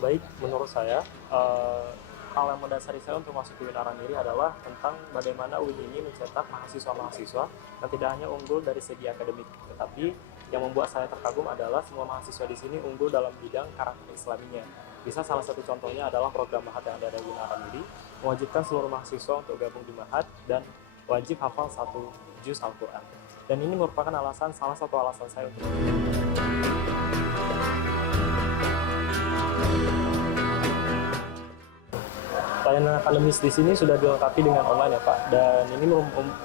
Baik, menurut saya, hal yang mendasari saya untuk masuk ke UIN Aramiri adalah tentang bagaimana UIN ini mencetak mahasiswa-mahasiswa yang tidak hanya unggul dari segi akademik, tetapi yang membuat saya terkagum adalah semua mahasiswa di sini unggul dalam bidang karakter Islaminya. Bisa salah satu contohnya adalah program Mahat yang ada di UIN Aramiri, mewajibkan seluruh mahasiswa untuk gabung di Mahat dan wajib hafal satu juz Al-Quran. Dan ini merupakan salah satu alasan saya untuk layanan akademis di sini sudah dilengkapi dengan online ya Pak. Dan ini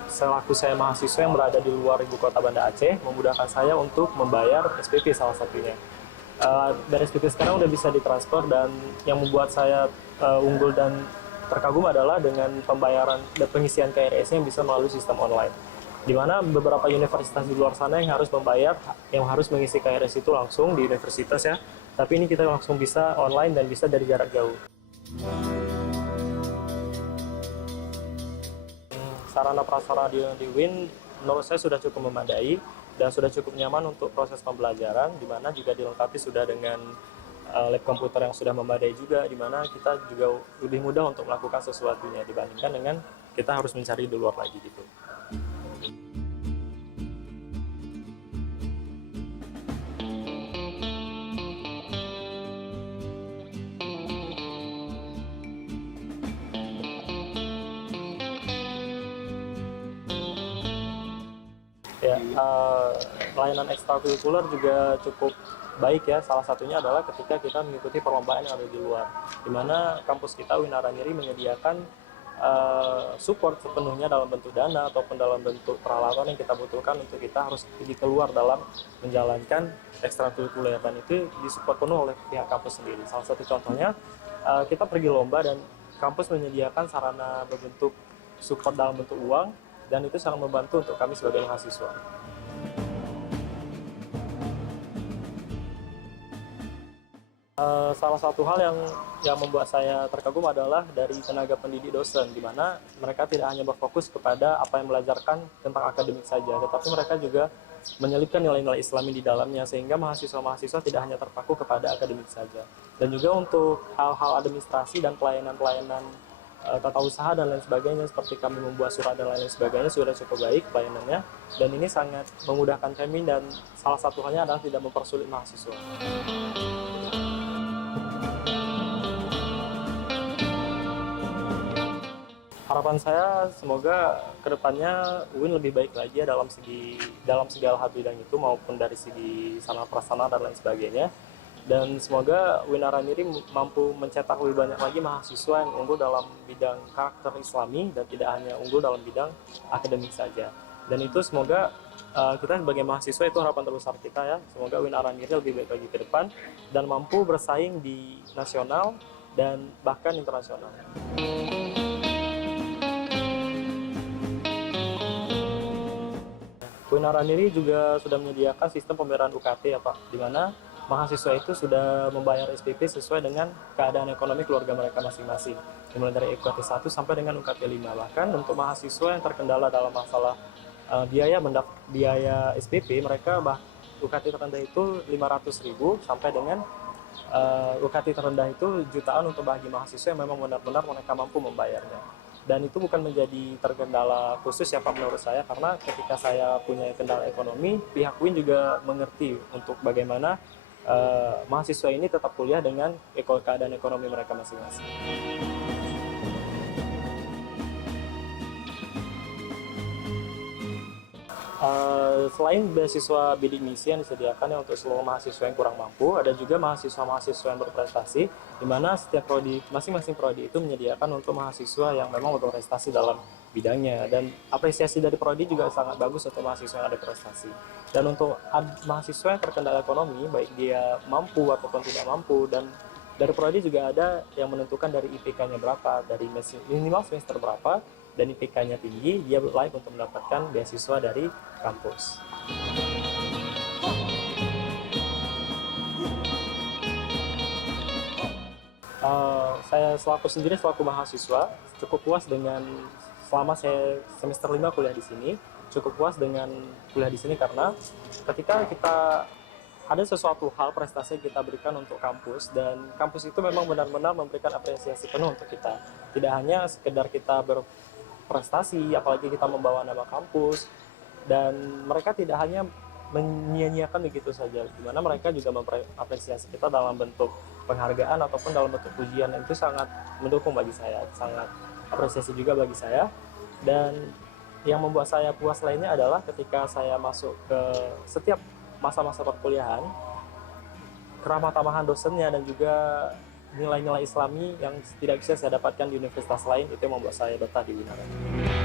selaku saya mahasiswa yang berada di luar ibu kota Banda Aceh, memudahkan saya untuk membayar SPP salah satunya. Dari SPP sekarang udah bisa ditransfer, dan yang membuat saya unggul dan terkagum adalah dengan pembayaran dan pengisian KRS yang bisa melalui sistem online. Di mana beberapa universitas di luar sana yang harus membayar, yang harus mengisi KRS itu langsung di universitas ya. Tapi ini kita langsung bisa online dan bisa dari jarak jauh. Sarana prasarana di UIN menurut saya sudah cukup memadai dan sudah cukup nyaman untuk proses pembelajaran, di mana juga dilengkapi sudah dengan lab komputer yang sudah memadai juga, di mana kita juga lebih mudah untuk melakukan sesuatunya dibandingkan dengan kita harus mencari di luar lagi gitu. Ya, layanan ekstrakurikuler juga cukup baik ya. Salah satunya adalah ketika kita mengikuti perlombaan yang ada di luar, di mana kampus kita UIN Aramiri menyediakan support sepenuhnya dalam bentuk dana ataupun dalam bentuk peralatan yang kita butuhkan untuk kita harus pergi keluar dalam menjalankan ekstrakurikuler, dan itu disupport penuh oleh pihak kampus sendiri. Salah satu contohnya, kita pergi lomba dan kampus menyediakan sarana berbentuk support dalam bentuk uang, dan itu sangat membantu untuk kami sebagai mahasiswa. Salah satu hal yang membuat saya terkagum adalah dari tenaga pendidik dosen, di mana mereka tidak hanya berfokus kepada apa yang belajarkan tentang akademik saja, tetapi mereka juga menyelipkan nilai-nilai Islami di dalamnya, sehingga mahasiswa-mahasiswa tidak hanya terpaku kepada akademik saja. Dan juga untuk hal-hal administrasi dan pelayanan-pelayanan tata usaha dan lain sebagainya, seperti kami membuat surat dan lain sebagainya, sudah cukup baik pelayanannya, dan ini sangat memudahkan kami, dan salah satu halnya adalah tidak mempersulit mahasiswa. Harapan saya semoga kedepannya UIN lebih baik lagi ya dalam segala hal bidang itu, maupun dari segi sarana prasarana dan lain sebagainya. Dan semoga UIN Aramiri mampu mencetak lebih banyak lagi mahasiswa yang unggul dalam bidang karakter Islami dan tidak hanya unggul dalam bidang akademik saja. Dan itu semoga kita sebagai mahasiswa, itu harapan terbesar kita ya. Semoga UIN Aramiri lebih baik lagi ke depan dan mampu bersaing di nasional dan bahkan internasional. UIN Aramiri juga sudah menyediakan sistem pembayaran UKT ya Pak, di mana mahasiswa itu sudah membayar SPP sesuai dengan keadaan ekonomi keluarga mereka masing-masing, dimulai dari UKT 1 sampai dengan UKT 5. Bahkan untuk mahasiswa yang terkendala dalam masalah biaya SPP, mereka UKT terendah itu 500.000 sampai dengan UKT terendah itu jutaan untuk bagi mahasiswa yang memang benar-benar mereka mampu membayarnya. Dan itu bukan menjadi terkendala khusus ya Pak menurut saya, karena ketika saya punya kendala ekonomi, pihak UIN juga mengerti untuk bagaimana mahasiswa ini tetap kuliah dengan keadaan ekonomi mereka masing-masing. Selain beasiswa bidik misi yang disediakan ya untuk seluruh mahasiswa yang kurang mampu, ada juga mahasiswa-mahasiswa yang berprestasi, di mana setiap prodi, masing-masing prodi itu menyediakan untuk mahasiswa yang memang berprestasi dalam bidangnya, dan apresiasi dari prodi juga sangat bagus untuk mahasiswa yang ada prestasi. Dan untuk mahasiswa yang terkendala ekonomi, baik dia mampu ataupun tidak mampu, dan dari prodi juga ada yang menentukan dari IPK-nya berapa, dari minimal semester berapa, dan IPK-nya tinggi, dia layak untuk mendapatkan beasiswa dari kampus. Saya selaku mahasiswa cukup puas dengan selama saya semester 5 kuliah di sini, cukup puas dengan kuliah di sini karena ketika kita ada sesuatu hal prestasi yang kita berikan untuk kampus, dan kampus itu memang benar-benar memberikan apresiasi penuh untuk kita. Tidak hanya sekedar kita berprestasi, apalagi kita membawa nama kampus, dan mereka tidak hanya menyia-nyiakan begitu saja, dimana mereka juga mengapresiasi kita dalam bentuk penghargaan ataupun dalam bentuk pujian. Itu sangat mendukung bagi saya, sangat apresiasi juga bagi saya. Dan yang membuat saya puas lainnya adalah ketika saya masuk ke setiap masa-masa perkuliahan, keramah tamahan dosennya dan juga nilai-nilai Islami yang tidak bisa saya dapatkan di universitas lain, itu yang membuat saya betah di Winara.